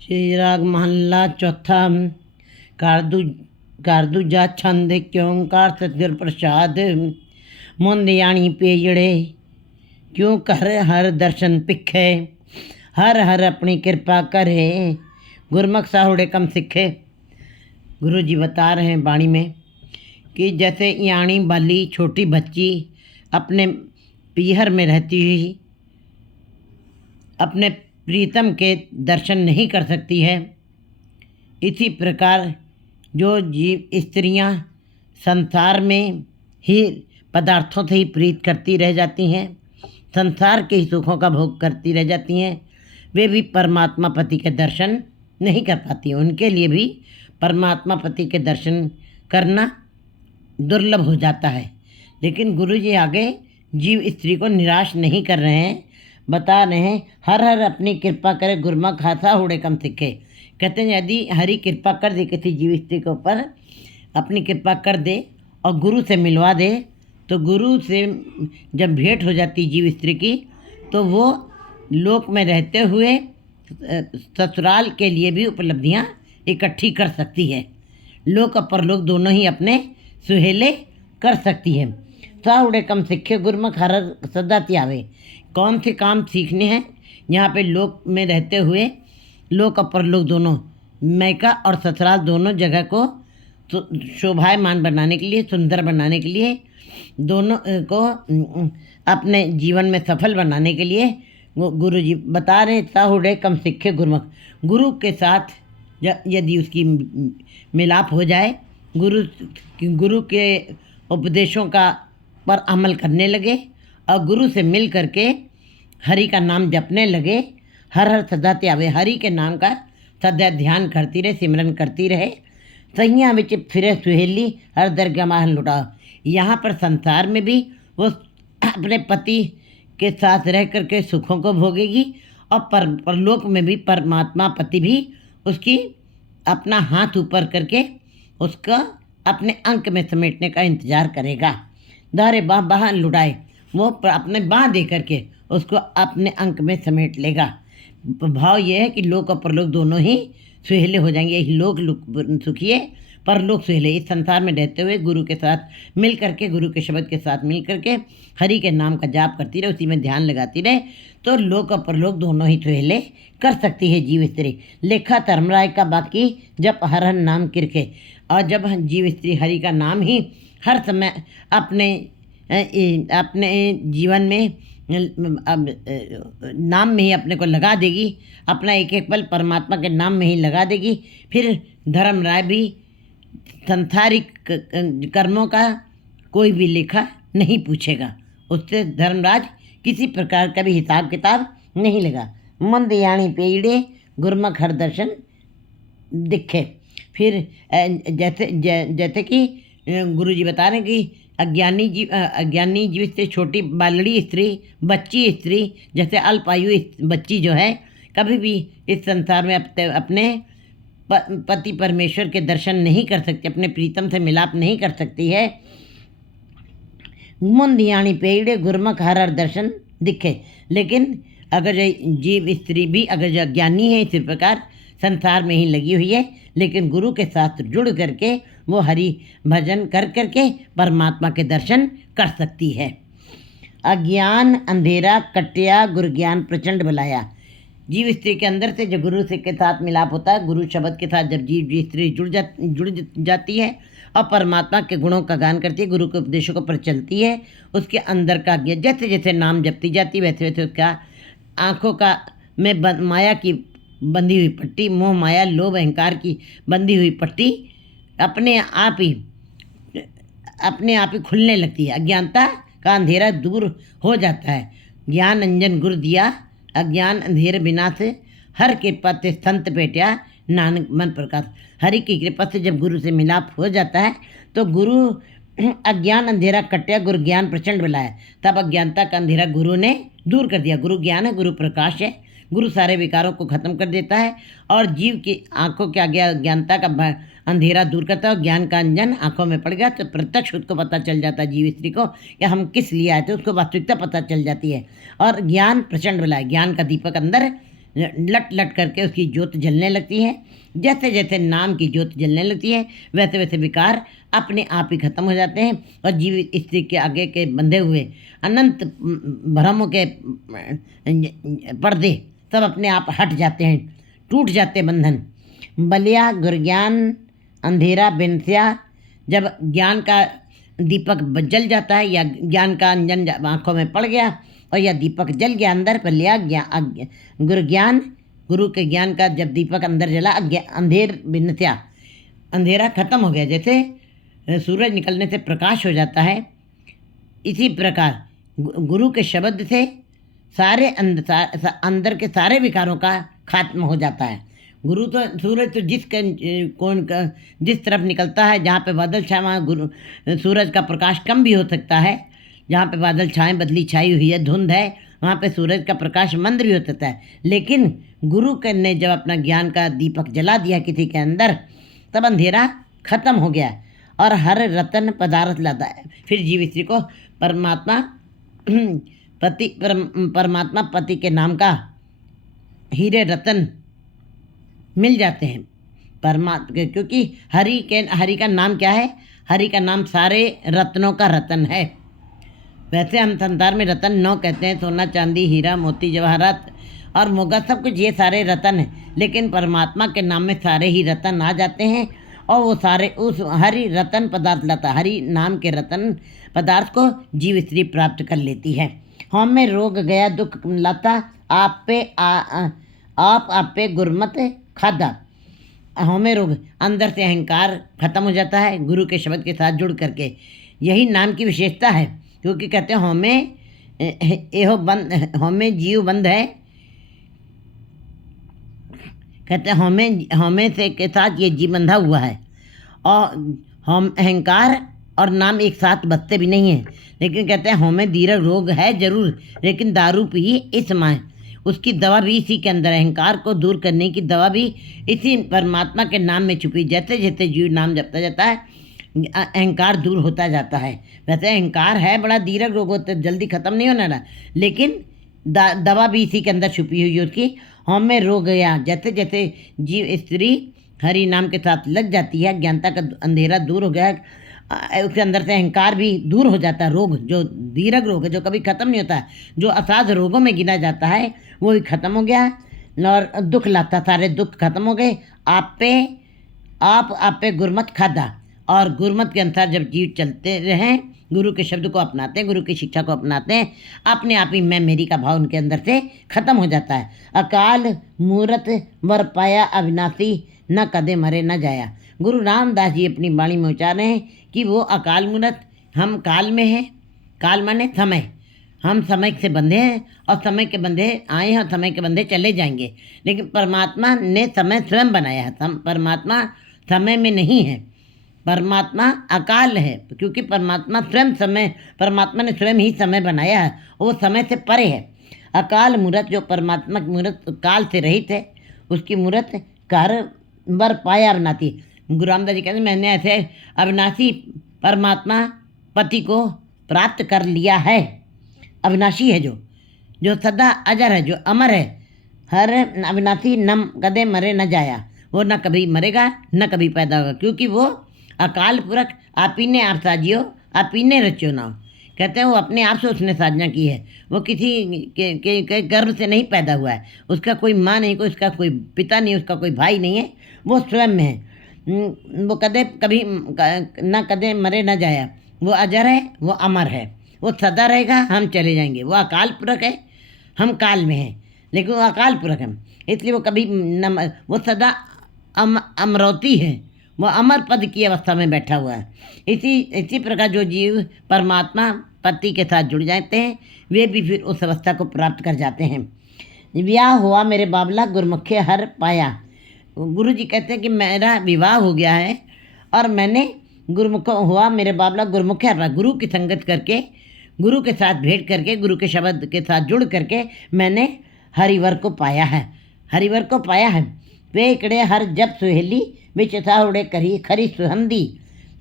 श्री राग महल्ला चौथा। कारदू कारदूजा छंद क्योंकार सतगुर प्रसाद। मुंदियाणी पेजड़े क्यों कर हर दर्शन पिखे। हर हर अपनी कृपा करे गुरमुख साहुड़े कम सिखे। गुरु जी बता रहे हैं वाणी में कि जैसे यानी बाली छोटी बच्ची अपने पीहर में रहती हुई अपने प्रीतम के दर्शन नहीं कर सकती है, इसी प्रकार जो जीव स्त्रियां संसार में ही पदार्थों से ही प्रीत करती रह जाती हैं, संसार के ही सुखों का भोग करती रह जाती हैं, वे भी परमात्मा पति के दर्शन नहीं कर पाती। उनके लिए भी परमात्मा पति के दर्शन करना दुर्लभ हो जाता है। लेकिन गुरु जी आगे जीव स्त्री को निराश नहीं कर रहे हैं, बता रहे हैं हर हर अपनी कृपा करे गुरमुख हाथा हुड़े कम सिखे। कहते हैं यदि हरि कृपा कर दे किसी जीव स्त्री के ऊपर, अपनी कृपा कर दे और गुरु से मिलवा दे, तो गुरु से जब भेंट हो जाती जीव स्त्री की, तो वो लोक में रहते हुए ससुराल के लिए भी उपलब्धियां इकट्ठी कर सकती है। लोक और परलोक दोनों ही अपने सुहेले कर सकती है। साहुड़े कम सिखे गुरमुख हर सदा त्यावे। कौन से काम सीखने हैं यहाँ पे लोक में रहते हुए, लोक और परलोक दोनों, मैका और ससुराल दोनों जगह को शोभायमान बनाने के लिए, सुंदर बनाने के लिए, दोनों को अपने जीवन में सफल बनाने के लिए गुरु जी बता रहे साहुड़े कम सिखे गुरमुख। गुरु के साथ यदि उसकी मिलाप हो जाए, गुरु के उपदेशों का पर अमल करने लगे और गुरु से मिल करके हरि का नाम जपने लगे, हर हर सदा त्यावे, हरि के नाम का सदा ध्यान करती रहे, सिमरन करती रहे। सैया विच फिरे सुहेली हर दरगाह माह लुटाओ। यहाँ पर संसार में भी वो अपने पति के साथ रह करके सुखों को भोगेगी और परलोक में भी परमात्मा पति भी उसकी अपना हाथ ऊपर करके उसका अपने अंक में समेटने का इंतजार करेगा। दारे बाह बाह लुटाए, वो अपने बाह दे करके उसको अपने अंक में समेट लेगा। भाव ये है कि लोक और परलोक दोनों ही सुहेले हो जाएंगे। यही लोक सुखी है, परलोक सुहेले। इस संसार में रहते हुए गुरु के साथ मिल करके, गुरु के शब्द के साथ मिल करके हरि के नाम का जाप करती रहे, उसी में ध्यान लगाती रहे, तो लोक और परलोक दोनों ही सुहेले कर सकती है जीव स्त्री। लेखा धर्मराय का बाकी जब हर हर नाम किरखे। और जब जीव स्त्री हरि का नाम ही हर समय अपने जीवन में नाम में ही अपने को लगा देगी, अपना एक एक पल परमात्मा के नाम में ही लगा देगी, फिर धर्मराय भी संसारिक कर्मों का कोई भी लेखा नहीं पूछेगा, उससे धर्मराज किसी प्रकार का भी हिसाब किताब नहीं लगा। मंदयाणी पेड़े गुरमुख हर दर्शन दिखे। फिर जैसे कि गुरु जी बता रहे हैं कि अज्ञानी जीव से छोटी बालड़ी स्त्री, बच्ची स्त्री, जैसे अल्पायु बच्ची जो है, कभी भी इस संसार में अपने पति परमेश्वर के दर्शन नहीं कर सकती, अपने प्रीतम से मिलाप नहीं कर सकती है। मुंदियाणी पेड़े गुरमुख हर हर दर्शन दिखे। लेकिन अगर जीव स्त्री भी अगर जो अज्ञानी है, इसी प्रकार संसार में ही लगी हुई है, लेकिन गुरु के साथ जुड़ करके वो हरि भजन कर करके परमात्मा के दर्शन कर सकती है। अज्ञान अंधेरा कटिया गुरु ज्ञान प्रचंड बुलाया। जीव स्त्री के अंदर से जो गुरु से के साथ मिलाप होता है, गुरु शब्द के साथ जब जीव स्त्री जुड़ जाती है और परमात्मा के गुणों का गान करती है, गुरु के उपदेशों को पर चलती है, उसके अंदर का ज्ञान जैसे जैसे नाम जपती जाती है, वैसे वैसे उसका आँखों का में माया की बंधी हुई पट्टी, मोह माया लोभ अहंकार की बंधी हुई पट्टी अपने आप ही खुलने लगती है। अज्ञानता का अंधेरा दूर हो जाता है। ज्ञान अंजन गुरु दिया, अज्ञान अंधेर विनाश, हर कृपा से संत पेटिया नानक मन प्रकाश। हरि की कृपा से जब गुरु से मिलाप हो जाता है तो गुरु अज्ञान अंधेरा कटिया गुरु ज्ञान प्रचंड बुलाया। तब अज्ञानता का अंधेरा गुरु ने दूर कर दिया। गुरु ज्ञान है, गुरु प्रकाश है, गुरु सारे विकारों को खत्म कर देता है और जीव की आंखों के आगे अज्ञानता का अंधेरा दूर करता है। और ज्ञान का अंजन आंखों में पड़ गया तो प्रत्यक्ष उसको पता चल जाता है जीव स्त्री को कि हम किस लिए आए थे, उसको वास्तविकता पता चल जाती है और ज्ञान प्रचंड बुलाए। ज्ञान का दीपक अंदर लट लट करके उसकी ज्योत जलने लगती है। जैसे जैसे नाम की ज्योत जलने लगती है वैसे वैसे विकार अपने आप ही खत्म हो जाते हैं और जीवित स्त्री के आगे के बंधे हुए अनंत भ्रमों के पर्दे सब अपने आप हट जाते हैं, टूट जाते बंधन। बलिया गुरज्ञान अंधेरा बिनस्या, जब ज्ञान का दीपक जल जाता है या ज्ञान का अंजन आँखों में पड़ गया और यह दीपक जल गया अंदर, पर लिया गुरु ज्ञान, गुरु के ज्ञान का जब दीपक अंदर जला अंधेर बिनस्या, अंधेरा खत्म हो गया। जैसे सूरज निकलने से प्रकाश हो जाता है, इसी प्रकार गुरु के शब्द से सारे अंदर के सारे विकारों का खात्मा हो जाता है। गुरु तो सूरज तो कोण का जिस तरफ निकलता है, जहाँ पे बादल छाए वहाँ गुरु सूरज का प्रकाश कम भी हो सकता है। जहाँ पे बादल छाए, बदली छाई हुई है, धुंध है, वहाँ पे सूरज का प्रकाश मंद भी हो सकता है। लेकिन गुरु ने जब अपना ज्ञान का दीपक जला दिया किसी के अंदर, तब अंधेरा खत्म हो गया और हर रतन पदार्थ लाता है। फिर जीव स्त्री को परमात्मा परमात्मा पति के नाम का हीरे रतन मिल जाते हैं परमात्मा, क्योंकि हरि का नाम क्या है? हरि का नाम सारे रत्नों का रतन है। वैसे हम संसार में रतन 9 कहते हैं, सोना चांदी हीरा मोती जवाहरात और मोगा, सब कुछ ये सारे रतन हैं। लेकिन परमात्मा के नाम में सारे ही रतन आ जाते हैं और वो सारे उस हरि रतन पदार्थ लाता, हरि नाम के रतन पदार्थ को जीव स्त्री प्राप्त कर लेती है। हमें रोग गया दुख लाता, आप पे गुरमत खादा। हमें रोग, अंदर से अहंकार खत्म हो जाता है गुरु के शब्द के साथ जुड़ करके। यही नाम की विशेषता है, क्योंकि कहते हैं हमें जीव बंद है, कहते हैं हमें से के साथ ये जीव बंधा हुआ है। और हम अहंकार और नाम एक साथ बसते भी नहीं हैं। लेकिन कहते हैं हमें दीर्घ रोग है जरूर, लेकिन दारू पी इस माँ, उसकी दवा भी इसी के अंदर, अहंकार को दूर करने की दवा भी इसी परमात्मा के नाम में छुपी। जैसे जैसे जीव नाम जपता जाता है अहंकार दूर होता जाता है। वैसे अहंकार है बड़ा दीर्घ रोग, होता है, जल्दी ख़त्म नहीं होना रहा, लेकिन दवा भी इसी के अंदर छुपी हुई है उसकी। हमें रोग गया, जैसे जैसे जीव स्त्री हरि नाम के साथ लग जाती है, ज्ञानता का अंधेरा दूर हो गया, उसके अंदर से अहंकार भी दूर हो जाता है। रोग जो दीर्घ रोग है, जो कभी ख़त्म नहीं होता है, जो असाध रोगों में गिना जाता है, वो भी ख़त्म हो गया। और दुख लाता, सारे दुख खत्म हो गए। आप पे गुरमत खादा, और गुरमत के अनुसार जब जीव चलते रहें, गुरु के शब्द को अपनाते हैं, गुरु की शिक्षा को अपनाते हैं, अपने आप ही मैं मेरी का भाव उनके अंदर से खत्म हो जाता है। अकाल मूरत वर पाया अविनाशी, न कदे मरे न जाया। गुरु रामदास जी अपनी वाणी में उच्चार रहे हैं कि वो अकाल मूरत, हम काल में हैं, काल माने समय, हम समय से बंधे हैं और समय के बंधे आए हैं और समय के बंधे चले जाएंगे। लेकिन परमात्मा ने समय स्वयं बनाया है, परमात्मा समय में नहीं है, परमात्मा अकाल है, क्योंकि परमात्मा ने स्वयं ही समय बनाया है, वो समय से परे है। अकाल मूरत, जो परमात्मा की मूरत काल से रहित है, उसकी मूरत कर वर पाया अविनाशी। गुरु रामदास जी कहते हैं मैंने ऐसे अविनाशी परमात्मा पति को प्राप्त कर लिया है। अविनाशी है जो सदा अजर है, जो अमर है, हर अविनाशी न कदे मरे न जाया, वो न कभी मरेगा न कभी पैदा होगा, क्योंकि वो अकाल पुरख आप ही ने आप साजियो, आप ही ने रचो नाम। कहते हैं वो अपने आप से उसने साधना की है, वो किसी के गर्भ से नहीं पैदा हुआ है, उसका कोई माँ नहीं, कोई उसका कोई पिता नहीं, उसका कोई भाई नहीं है, वो स्वयं में है। वो कभी न कदे मरे न जाया, वो अजर है, वो अमर है, वो सदा रहेगा, हम चले जाएंगे। वो अकाल पुरख है, हम काल में हैं, लेकिन वो अकाल पुरख है, इसलिए वो कभी न, वो सदा अमरौती है, वो अमर पद की अवस्था में बैठा हुआ है। इसी प्रकार जो जीव परमात्मा पति के साथ जुड़ जाते हैं, वे भी फिर उस अवस्था को प्राप्त कर जाते हैं। ब्याह हुआ मेरे बाबला गुरमुखे हर पाया। गुरु जी कहते हैं कि मेरा विवाह हो गया है और मैंने गुरुमुख हुआ मेरे बाबला गुरुमुख हर, गुरु की संगत करके, गुरु के साथ भेंट करके, गुरु के शब्द के साथ जुड़ करके मैंने हरिवर को पाया है। हरिवर को पाया है। पेकड़े हर जब सुहेली विच साहुड़े करी खरी सुहंदी,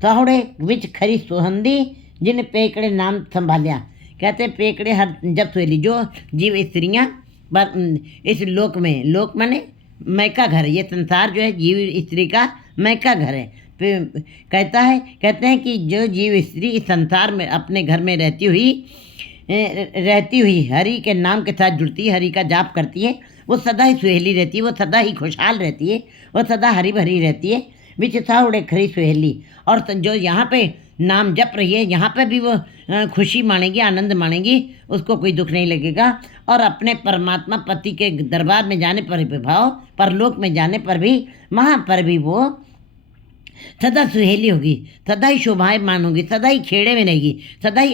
साहुड़े विच खरी सुहंदी जिन पेकड़े नाम संभालिया। कहते पेकड़े हर जब सुहेली, जो जीव स्त्रियाँ इस लोक में, लोक माने मैका घर, ये संसार जो है जीव स्त्री का मैका घर है। फिर कहते हैं कि जो जीव स्त्री इस संसार में अपने घर में रहती हुई हरि के नाम के साथ जुड़ती है, हरि का जाप करती है, वो सदा ही सुहेली रहती है, वो सदा ही खुशहाल रहती है, वो सदा हरी भरी रहती है, बिच था उड़े खरी सुहेली। और जो यहाँ पे नाम जप रही है, यहाँ पे भी वो खुशी मानेगी, आनंद मानेगी, उसको कोई दुख नहीं लगेगा। और अपने परमात्मा पति के दरबार में जाने पर विभाव, परलोक में जाने पर भी, वहाँ पर भी वो सदा सुहेली होगी, सदा ही शोभायमान होगी, सदा ही खेड़े में रहेगी, सदा ही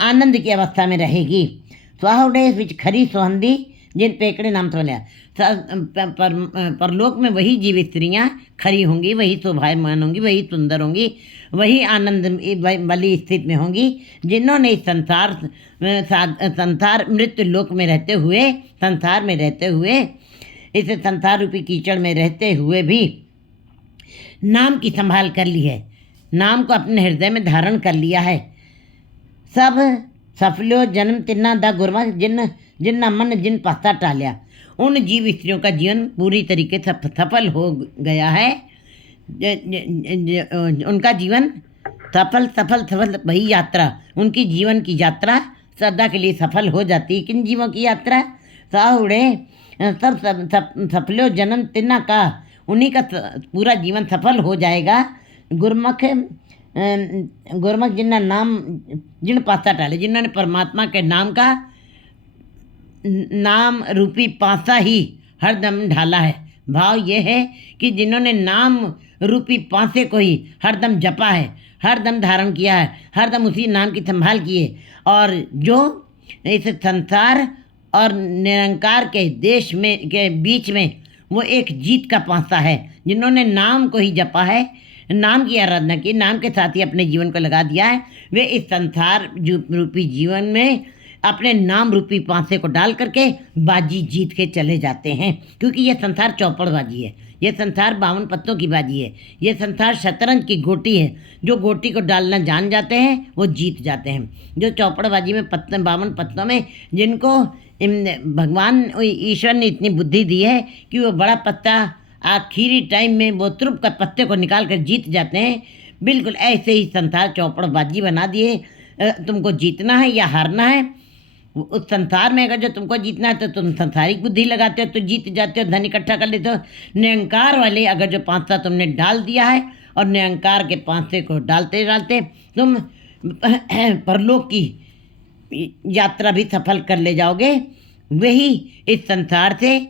आनंद की अवस्था में रहेगी। स्वाहुडे विच खरी सोहंदी जिन पेकड़े नाम तो लिया। परलोक में वही जीव स्त्रियाँ खरी होंगी, वही शोभायमान होंगी, वही सुंदर होंगी, वही आनंद वाली स्थिति में होंगी, जिन्होंने इस संसार मृत्यु लोक में रहते हुए, संसार में रहते हुए, इस संसार रूपी कीचड़ में रहते हुए भी नाम की संभाल कर ली है, नाम को अपने हृदय में धारण कर लिया है। सब सफलो जन्म तिन्ना दा गुरमख जिन्ना मन जिन पास्ता टालिया। उन जीव स्त्रियों का जीवन पूरी तरीके से सफल हो गया है। उनका जीवन सफल वही यात्रा, उनकी जीवन की यात्रा सदा के लिए सफल हो जाती है। किन जीवों की यात्रा? साहुड़े सब सफलो जन्म तिन्ना का, उन्हीं का पूरा जीवन सफल हो जाएगा। गुरमुख जिन्ना नाम जिन पासा टाले, जिन्होंने परमात्मा के नाम का, नाम रूपी पासा ही हरदम ढाला है। भाव ये है कि जिन्होंने नाम रूपी पासे को ही हरदम जपा है, हरदम धारण किया है, हरदम उसी नाम की संभाल की है, और जो इस संसार और निरंकार के देश में के बीच में वो एक जीत का पासा है। जिन्होंने नाम को ही जपा है, नाम की आराधना की, नाम के साथ ही अपने जीवन को लगा दिया है, वे इस संसार रूपी जीवन में अपने नाम रूपी पांसे को डाल करके बाजी जीत के चले जाते हैं। क्योंकि ये संसार चौपड़ बाजी है, ये संसार 52 पत्तों की बाजी है, ये संसार शतरंज की गोटी है। जो गोटी को डालना जान जाते हैं वो जीत जाते हैं। जो चौपड़बाजी में 52 पत्तों में जिनको भगवान ईश्वर ने इतनी बुद्धि दी है कि वो बड़ा पत्ता आखिरी टाइम में वो त्रुप का पत्ते को निकाल कर जीत जाते हैं, बिल्कुल ऐसे ही संसार चौपड़बाजी बना दिए। तुमको जीतना है या हारना है, उस संसार में अगर जो तुमको जीतना है तो तुम संसारिक बुद्धि लगाते हो तो जीत जाते हो, धन इकट्ठा कर लेते हो। निरंकार वाले अगर जो पांसा तुमने डाल दिया है, और निरंकार के पांसे को डालते डालते तुम परलोक की यात्रा भी सफल कर ले जाओगे। वही इस संसार से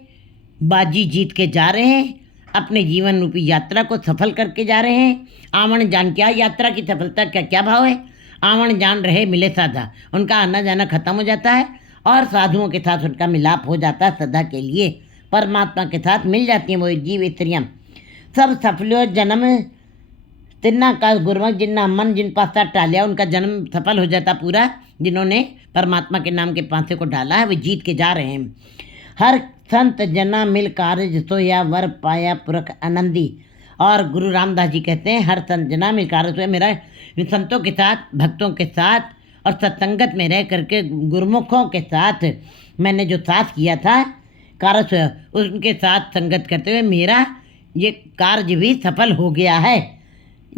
बाजी जीत के जा रहे हैं, अपने जीवन रूपी यात्रा को सफल करके जा रहे हैं। आवन जान, क्या यात्रा की सफलता का क्या भाव है? आवन जान रहे मिले साधा, उनका आना जाना खत्म हो जाता है और साधुओं के साथ उनका मिलाप हो जाता है, सदा के लिए परमात्मा के साथ मिल जाती हैं वो जीव स्त्रियाँ। सब सफलो जन्म तिन्ना का गुरमुख जिन्ना मन जिन पासा टालिया, उनका जन्म सफल हो जाता पूरा। जिन्होंने परमात्मा के नाम के पासे को डाला है वे जीत के जा रहे हैं। हर संत जना मिल कार्य सोया वर पाया पुरख आनंदी। और गुरु रामदास जी कहते हैं हर संत जना मिल कार्य सोया, मेरा संतों के साथ, भक्तों के साथ और सत्संगत में रह करके गुरुमुखों के साथ मैंने जो साथ किया था कार्य सोया, उनके साथ संगत करते हुए मेरा ये कार्य भी सफल हो गया है।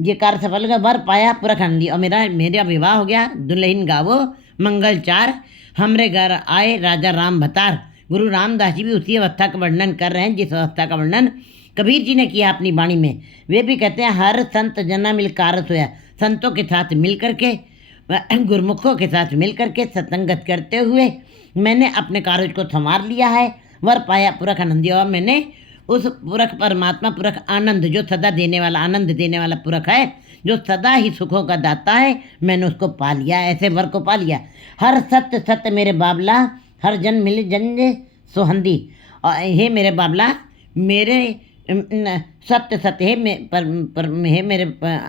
ये कार्य सफल का वर पाया पुरख आनंदी, और मेरा विवाह हो गया। दुल्हन गावो मंगल चार, हमरे घर आए राजा राम भतार। गुरु रामदास जी भी उसी अवस्था का वर्णन कर रहे हैं जिस अवस्था का वर्णन कबीर जी ने किया अपनी वाणी में। वे भी कहते हैं हर संत जना मिल कार्य सोया, संतों के साथ मिल करके, गुरमुखों के साथ मिल करके सत्संगत करते हुए मैंने अपने कार्य को संवार लिया है। वर पाया पुरख आनंदी, और मैंने उस पुरख परमात्मा पुरख आनंद, जो सदा देने वाला, आनंद देने वाला पुरख है, जो सदा ही सुखों का दाता है, मैंने उसको पा लिया, ऐसे वर को पा लिया। हर सत्य सत्य मेरे बाबला, हर जन मिल जन सोहंदी। और हे मेरे बाबला, मेरे सत्य सत्य है मेरे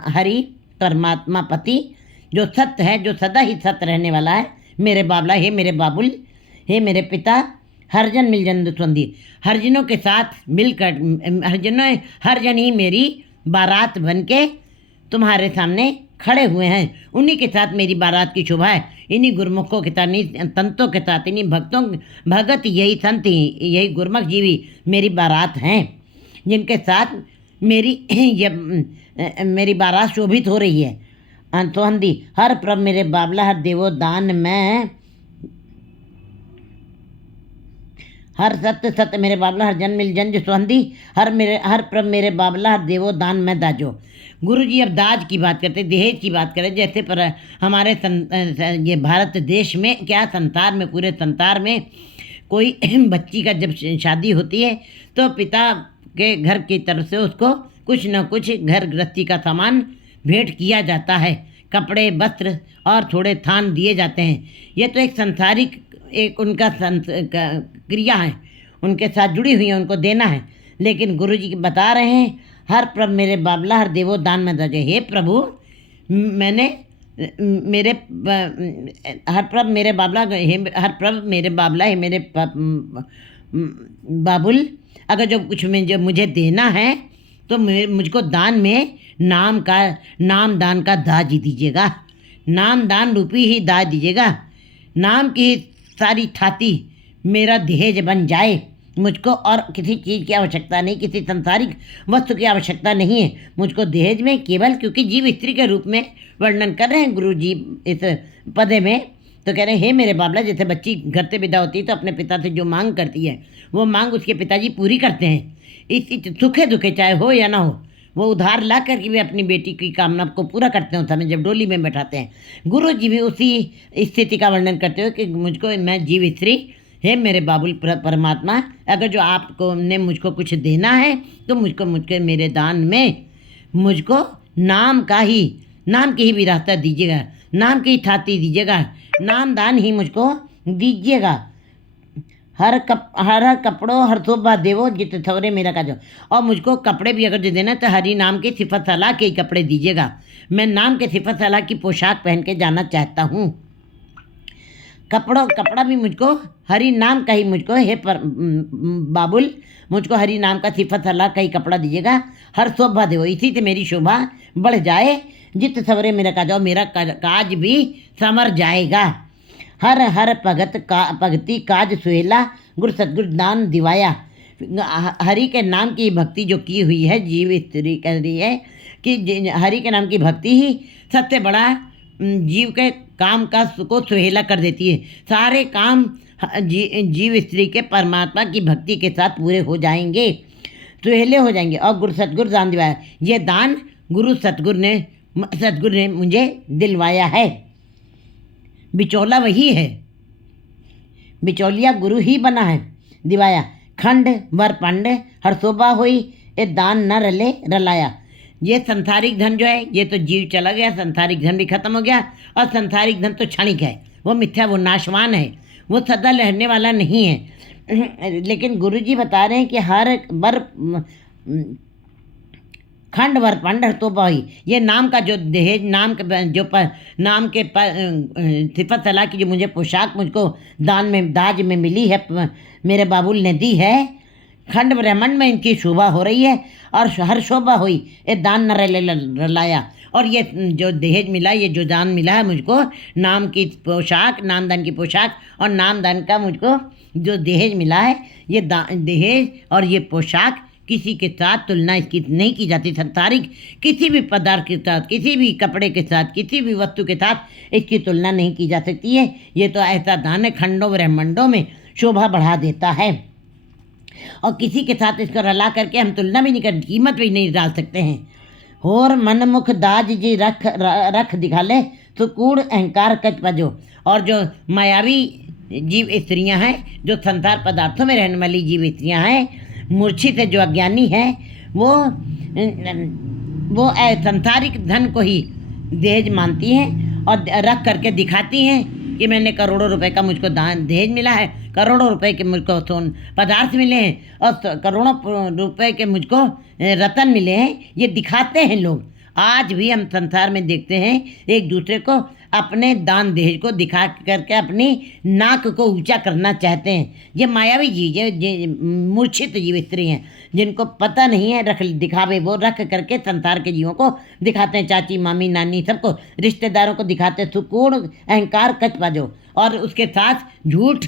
हरि परमात्मा पति जो सत्य है, जो सदा ही सत्य रहने वाला है, मेरे बाबला, हे मेरे बाबुल, हे मेरे पिता, हरजन मिलजन दुस्वंदी। हरजनों के साथ मिलकर हर जन ही मेरी बारात बन के तुम्हारे सामने खड़े हुए हैं, उन्हीं के साथ मेरी बारात की शोभा है। इन्हीं गुरमुखों के साथ, इन्हीं संतों के साथ, इन्हीं भगत यही संत ही, यही गुरमुख जीवी मेरी बारात हैं, जिनके साथ मेरी मेरी बारात शोभित हो रही है। अंतोहंदी हर प्रभ मेरे बाबला हर देवो दान में, हर सत्य सत्य मेरे बाबला हर जन मिल जन जो सुहंदी, हर प्रभ मेरे बाबला हर देवो दान में दाजो। गुरु जी अब दाज की बात करते, दहेज की बात करें। जैसे पर हमारे ये भारत देश में, क्या संसार में, पूरे संसार में कोई बच्ची का जब शादी होती है तो पिता के घर की तरफ से उसको कुछ न कुछ घर गृहस्थी का सामान भेंट किया जाता है। कपड़े, वस्त्र और थोड़े थान दिए जाते हैं। यह तो एक संसारिक एक उनका क्रिया है, उनके साथ जुड़ी हुई है, उनको देना है। लेकिन गुरु जी बता रहे हैं, हर प्रभ मेरे बाबला हर देवो दान में दजे। हे प्रभु, मैंने मेरे हर प्रभ मेरे बाबला, हर प्रभ मेरे बाबला, हे मेरे बाबुल, अगर जो कुछ जो मुझे देना है तो मुझको दान में नाम दान का दाज ही दीजिएगा। नाम दान रूपी ही दाज दीजिएगा। नाम की सारी थाती मेरा दहेज बन जाए। मुझको और किसी चीज़ की आवश्यकता नहीं, किसी सांसारिक वस्तु की आवश्यकता नहीं है मुझको दहेज में। केवल क्योंकि जीव स्त्री के रूप में वर्णन कर रहे हैं गुरु जी इस पदे में, तो कह रहे हैं हे मेरे बाबला, जैसे बच्ची घर से विदा होती है तो अपने पिता से जो मांग करती है वो मांग उसके पिताजी पूरी करते हैं। इस सुखे दुखे चाहे हो या ना हो, वो उधार ला करके भी अपनी बेटी की कामना को पूरा करते हैं समय जब डोली में बैठाते हैं। गुरु जी भी उसी स्थिति का वर्णन करते हो कि मुझको, मैं जीव स्त्री, हे मेरे बाबुल परमात्मा, अगर जो आपको ने मुझको कुछ देना है तो मुझको मेरे दान में मुझको नाम की ही विरासत दीजिएगा, नाम की थाती दीजिएगा, नाम दान ही मुझको दीजिएगा। हर कपड़ों हर शोभा देवो जित थवरे मेरा का जो। और मुझको कपड़े भी अगर जो देना तो हरी नाम के सिफत सलाह के ही कपड़े दीजिएगा। मैं नाम के सिफत सलाह की पोशाक पहन के जाना चाहता हूँ। कपड़ा भी मुझको हरि नाम का ही मुझको, हे बाबुल, मुझको हरि नाम का सिफत सलाह का ही कपड़ा दीजिएगा। हर शोभा देवो, इसी से मेरी शोभा बढ़ जाए। जित सवरे मेरा काज, मेरा काज भी समर जाएगा। हर हर भगति काज सुहेला, गुरु सतगुरु दान दिवाया। हरि के नाम की भक्ति जो की हुई है, जीव स्त्री कह रही है कि हरि के नाम की भक्ति ही सबसे बड़ा जीव के काम का को सुहेला कर देती है। सारे काम जीव स्त्री के परमात्मा की भक्ति के साथ पूरे हो जाएंगे, सुहेले हो जाएंगे। और गुरु सतगुरु दान दिवाया, ये दान गुरु सतगुरु ने मुझे दिलवाया है। बिचौला वही है, बिचौलिया गुरु ही बना है। दिवाया खंड वर पंड हर शोभा हुई, ये दान न रले रलाया। ये संसारिक धन जो है, ये तो जीव चला गया, संसारिक धन भी खत्म हो गया। और संसारिक धन तो क्षणिक है, वो मिथ्या, वो नाशवान है, वो सदा रहने वाला नहीं है। लेकिन गुरु जी बता रहे हैं कि हर वर खंड वर पंड तो बही, ये नाम का जो दहेज, नाम के जो नाम के सिफत सलाह की जो मुझे पोशाक मुझको दान में दाज में मिली है, मेरे बाबुल ने दी है। खंड ब्रह्मांड में इनकी शोभा हो रही है और हर शोभा हुई, ये दान न रलाया। और ये जो दहेज मिला, ये जो दान मिला है मुझको, नाम की पोशाक, नामदान की पोशाक और नामदान का मुझको जो दहेज मिला है, ये दहेज और ये पोशाक किसी के साथ तुलना इसकी नहीं की जाती। संसारिक किसी भी पदार्थ के साथ, किसी भी कपड़े के साथ, किसी भी वस्तु के साथ इसकी तुलना नहीं की जा सकती है। ये तो ऐसा दान है, खंडों ब्रह्मंडों में शोभा बढ़ा देता है। और किसी के साथ इसको रला करके हम तुलना भी नहीं कर, कीमत भी नहीं डाल सकते हैं। और मनमुख दाज जी रख दिखा ले, तो कूड़ अहंकार कच पजो। और जो मायावी जीव स्त्रियाँ हैं, जो संसार पदार्थों में रहने वाली जीव स्त्रियाँ हैं, मूर्छित है, जो अज्ञानी है, वो संसारिक धन को ही दहेज मानती हैं और रख करके दिखाती हैं कि मैंने करोड़ों रुपए का मुझको दान दहेज मिला है, करोड़ों रुपए के मुझको सोन पदार्थ मिले हैं और करोड़ों रुपए के मुझको रतन मिले हैं। ये दिखाते हैं लोग। आज भी हम संसार में देखते हैं एक दूसरे को अपने दान दहेज को दिखा करके अपनी नाक को ऊंचा करना चाहते हैं। ये मायावी जीव मूर्छित जीव स्त्री हैं, जिनको पता नहीं है, रख दिखावे वो रख करके संसार के जीवों को दिखाते हैं, चाची मामी नानी सबको, रिश्तेदारों को दिखाते हैं। सुकून अहंकार कचपाजो, और उसके साथ झूठ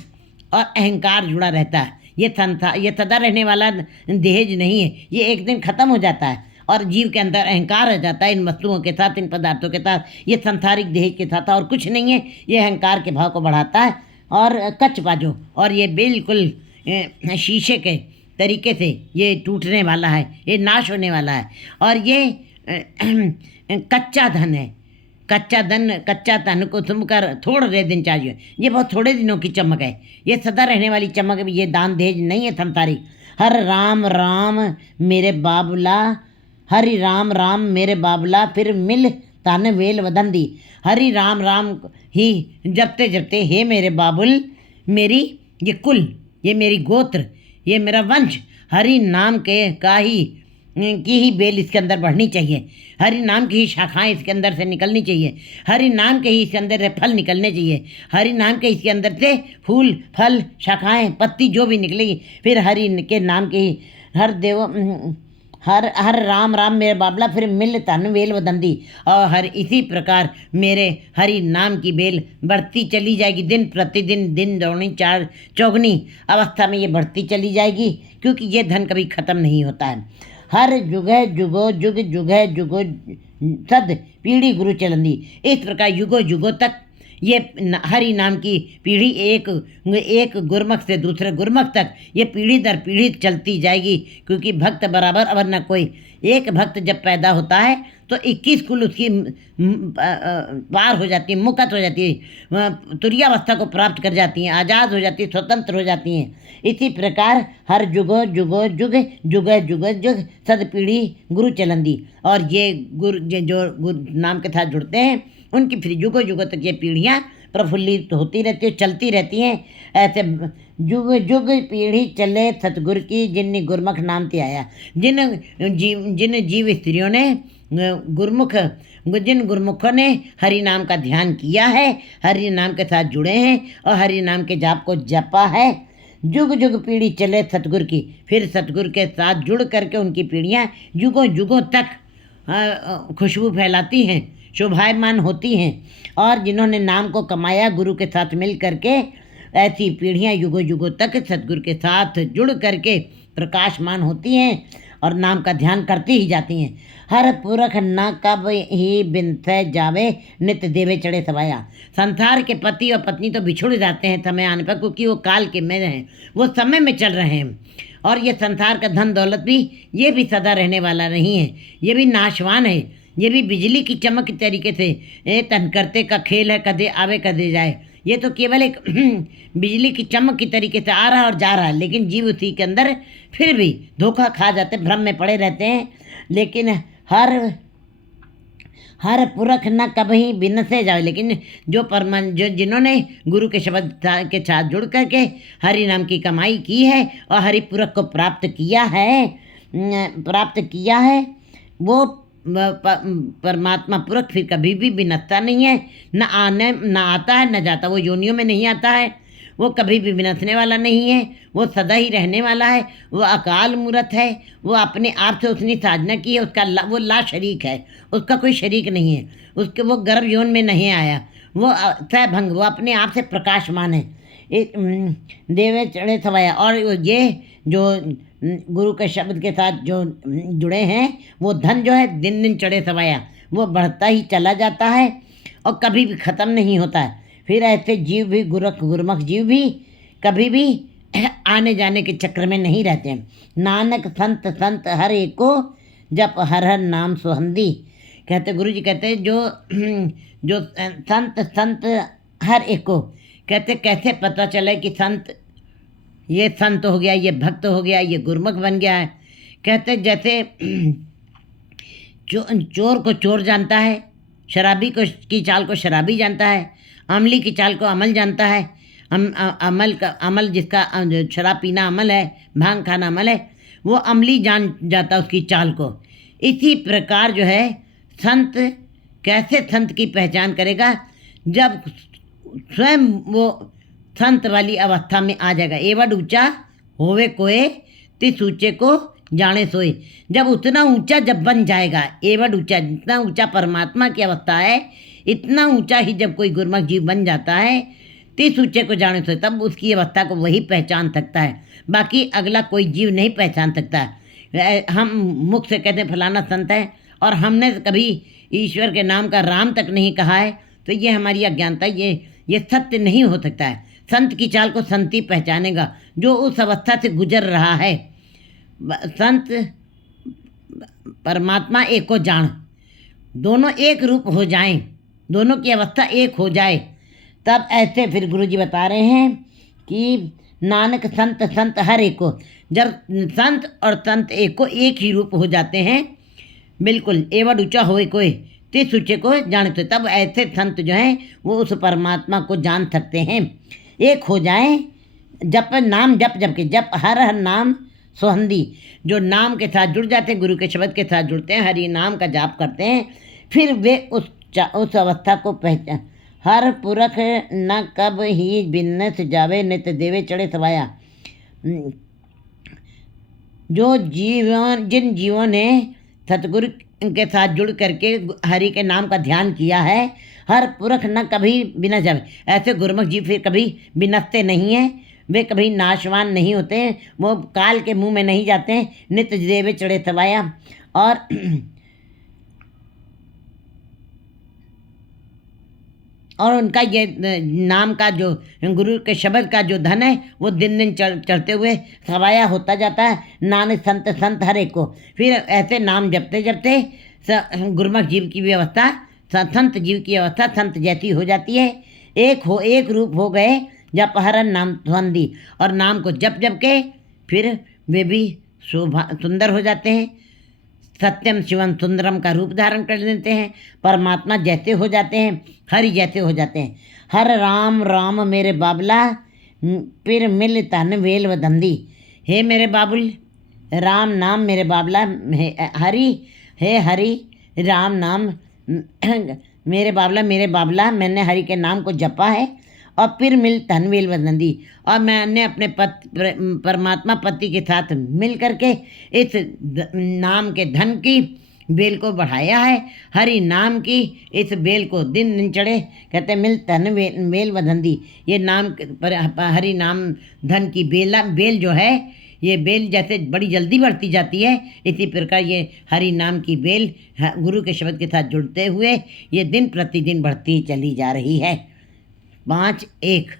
और अहंकार जुड़ा रहता है। ये संसार, ये सदा रहने वाला दहेज नहीं है, ये एक दिन ख़त्म हो जाता है और जीव के अंदर अहंकार आ जाता है इन वस्तुओं के साथ, इन पदार्थों के साथ, ये सांसारिक दहेज के साथ और कुछ नहीं है। ये अहंकार के भाव को बढ़ाता है और कचपाजो, और ये बिल्कुल शीशे के तरीके से ये टूटने वाला है, ये नाश होने वाला है। और ये कच्चा धन है, कच्चा धन को तुम कर थोड़े दिन चाहिए, ये बहुत थोड़े दिनों की चमक है, ये सदा रहने वाली चमक है। ये दान दहेज नहीं है संसारिक। हर राम राम मेरे बाबुला, हरि राम राम मेरे बाबुला, फिर मिल तन वेल वदन दी। हरि राम राम ही जपते जपते हे मेरे बाबुल, मेरी ये कुल, ये मेरी गोत्र, ये मेरा वंश हरि नाम के का ही की ही बेल इसके अंदर बढ़नी चाहिए, हरि नाम की ही शाखाएं इसके अंदर से निकलनी चाहिए, हरि नाम के ही इसके अंदर से फल निकलने चाहिए, हरि नाम के इसके अंदर से फूल फल शाखाएं पत्ती जो भी निकलेगी, फिर हरि के नाम के ही हर देव हर राम राम मेरे बाबला, फिर मिल तन वेल वदंदी। और हर इसी प्रकार मेरे हरि नाम की बेल बढ़ती चली जाएगी, दिन प्रतिदिन, दिन दौनी चार चौगनी अवस्था में ये बढ़ती चली जाएगी, क्योंकि ये धन कभी ख़त्म नहीं होता है। हर जुगह जुगो जुग जुगह जुगो सद पीढ़ी गुरु चलंदी। इस प्रकार युगो युगों तक ये हरि नाम की पीढ़ी एक गुरमुख से दूसरे गुरमुख तक ये पीढ़ी दर पीढ़ी चलती जाएगी, क्योंकि भक्त बराबर अवर न कोई। एक भक्त जब पैदा होता है तो 21 कुल उसकी पार हो जाती है, मुक्त हो जाती है, तुरीयावस्था को प्राप्त कर जाती हैं, आज़ाद हो जाती है, स्वतंत्र हो जाती हैं। इसी प्रकार हर जुगो जुगो जुग जुग जुग जुग सद पीढ़ी गुरु चलंदी। और ये गुरु जो गुरु नाम के साथ जुड़ते हैं उनकी फिर युगों युगों तक ये पीढ़ियाँ प्रफुल्लित होती रहती है, चलती रहती हैं। ऐसे जुग जुग पीढ़ी चले सतगुर की, जिन्नी गुरमुख नाम ते आया। जिन जीव स्त्रियों ने जिन गुरमुखों ने हरि नाम का ध्यान किया है, हरि नाम के साथ जुड़े हैं और हरि नाम के जाप को जपा है, जुग जुग पीढ़ी चले सतगुर की, फिर सतगुर के साथ जुड़ करके उनकी पीढ़ियाँ युगों युगों तक खुशबू फैलाती हैं, शोभायमान होती हैं। और जिन्होंने नाम को कमाया गुरु के साथ मिल करके, ऐसी पीढ़ियाँ युगों युगों तक सतगुरु के साथ जुड़ करके प्रकाशमान होती हैं और नाम का ध्यान करती ही जाती हैं। हर पुरख न कब ही बिनथ जावे, नित्य देवे चढ़े सवाया। संसार के पति और पत्नी तो बिछुड़ जाते हैं समय आने पर, क्योंकि वो काल के में हैं, वो समय में चल रहे हैं। और ये संसार का धन दौलत भी, ये भी सदा रहने वाला नहीं है, ये भी नाशवान है, ये भी बिजली की चमक के तरीके से तन करते का खेल है, कदे आवे कदे जाए। ये तो केवल एक बिजली की चमक की तरीके से आ रहा है और जा रहा है, लेकिन जीव उसी के अंदर फिर भी धोखा खा जाते, भ्रम में पड़े रहते हैं। लेकिन हर पुरख न कभी बिन से जाए, लेकिन जो जिन्होंने गुरु के शब्द के साथ जुड़ करके हरि नाम की कमाई की है और हरि पुरख को प्राप्त किया है, वो परमात्मा पुरख फिर कभी भी बिनसता नहीं है, न आता है न जाता, वो योनियों में नहीं आता है, वो कभी भी बिनसने वाला नहीं है, वो सदा ही रहने वाला है, वो अकाल मूर्त है, वो अपने आप से उसने साधना की है, उसका वो ला शरीक है, उसका कोई शरीक नहीं है, उसके वो गर्भ यौन में नहीं आया, वो सैभंग, वो अपने आप से प्रकाशमान है, एक देवे चढ़े सवाया। और ये जो गुरु के शब्द के साथ जो जुड़े हैं, वो धन जो है दिन दिन चढ़े सवाया, वो बढ़ता ही चला जाता है और कभी भी ख़त्म नहीं होता है। फिर ऐसे जीव भी गुरमुख जीव भी कभी भी आने जाने के चक्र में नहीं रहते हैं। नानक संत संत हर एको, जप हर हर नाम सुहंदी। कहते गुरु जी कहते जो संत हर एको, कहते कैसे पता चले कि संत, ये संत हो गया, ये भक्त हो गया, ये गुरमुख बन गया है। कहते जैसे चोर को चोर जानता है, शराबी की चाल को शराबी जानता है, अमली की चाल को अमल जानता है, अमल जिसका शराब पीना अमल है, भांग खाना अमल है, वो अमली जान जाता उसकी चाल को। इसी प्रकार जो है संत, कैसे संत की पहचान करेगा? जब स्वयं वो संत वाली अवस्था में आ जाएगा। एवं ऊंचा होवे कोय तिस ऊंचे को जाने सोए। जब उतना ऊंचा जब बन जाएगा, एवं ऊंचा, जितना ऊंचा परमात्मा की अवस्था है, इतना ऊंचा ही जब कोई गुरुमुख जीव बन जाता है, तिस ऊंचे को जाने सोए, तब उसकी अवस्था को वही पहचान सकता है। बाकी अगला कोई जीव नहीं पहचान सकता। हम मुख से कहते हैं फलाना संत है, और हमने कभी ईश्वर के नाम का राम तक नहीं कहा है, तो ये हमारी अज्ञानता, ये सत्य नहीं हो सकता है। संत की चाल को संत ही पहचानेगा, जो उस अवस्था से गुजर रहा है। संत परमात्मा एक को जान, दोनों एक रूप हो जाएं, दोनों की अवस्था एक हो जाए, तब ऐसे फिर गुरु जी बता रहे हैं कि नानक संत संत हर एक को। जब संत और संत एक को एक ही रूप हो जाते हैं, बिल्कुल एवं ऊंचा होए कोई तिस ऊंचे को जानते, तब ऐसे संत जो हैं वो उस परमात्मा को जान सकते हैं। एक हो जाएं, जप नाम जप जप के, जप हर हर नाम सोहंदी, जो नाम के साथ जुड़ जाते हैं, गुरु के शब्द के साथ जुड़ते हैं, हरि नाम का जाप करते हैं, फिर वे उस अवस्था को पहचान। हर पुरख न कब ही बिन्नस जावे, नित देवे चढ़े सवाया। जो जिन जीवों ने सतगुरु के साथ जुड़ करके हरि के नाम का ध्यान किया है, हर पुरख न कभी बिना जावे, ऐसे गुरुमुख जीव फिर कभी बिनसते नहीं हैं, वे कभी नाशवान नहीं होते, वो काल के मुंह में नहीं जाते हैं, नित्य देवे चढ़े सवाया। और उनका ये नाम का जो गुरु के शब्द का जो धन है, वो दिन दिन चढ़ते हुए सवाया होता जाता है। नानक संत संत हर एक को, फिर ऐसे नाम जपते जपते गुरुमुख जीव की व्यवस्था, संत जीव की अवस्था संत जैसी हो जाती है। एक रूप हो गए, जप हरन नाम ध्वंदी, और नाम को जप जप के फिर वे भी शोभा सुंदर हो जाते हैं। सत्यम शिवम सुंदरम का रूप धारण कर लेते हैं, परमात्मा जैसे हो जाते हैं, हरि जैसे हो जाते हैं। हर राम राम मेरे बाबला, फिर मिल तन वेल वदंदी। हे मेरे बाबुल, राम नाम मेरे बाबला, हरि हे हरि राम नाम मेरे बाबला, मैंने हरि के नाम को जपा है, और फिर मिल तन वेल वदंदी, और मैंने अपने परमात्मा पति के साथ मिल करके इस नाम के धन की बेल को बढ़ाया है। हरि नाम की इस बेल को दिन दिन चढ़े, कहते मिल तन वेल वदंदी। ये नाम हरि नाम धन की बेल जो है, ये बेल जैसे बड़ी जल्दी बढ़ती जाती है, इसी प्रकार ये हरि नाम की बेल गुरु के शब्द के साथ जुड़ते हुए ये दिन प्रतिदिन बढ़ती चली जा रही है। 5-1